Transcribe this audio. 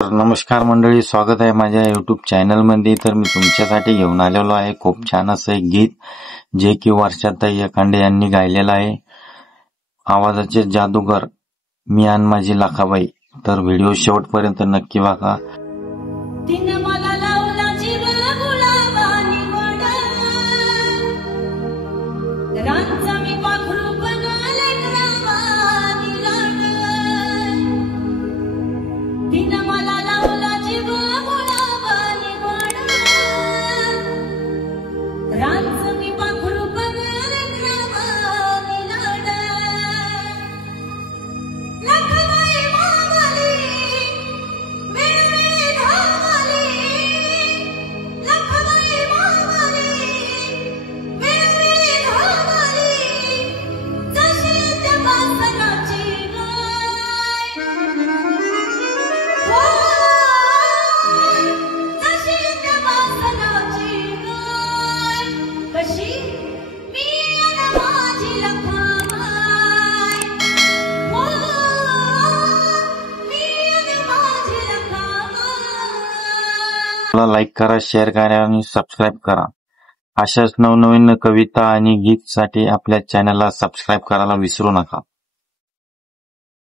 नमस्कार मंडळी, स्वागत आहे माझ्या युट्यूब चॅनल मध्ये। तर मी तुमच्यासाठी घेऊन आलेलो आहे खूप छान असं एक गीत जे की वर्षाताई अखांडे यांनी गायलेलं आहे। आवाजाचे जादूगर मी आणि माझी लाखाबाई। तर व्हिडिओ शेवटपर्यंत नक्की बघा। लाईक करा, शेअर करा आणि सबस्क्राईब करा। अशाच नवनवीन कविता आणि गीत साठी आपल्या चॅनलला सबस्क्राईब करायला विसरू नका।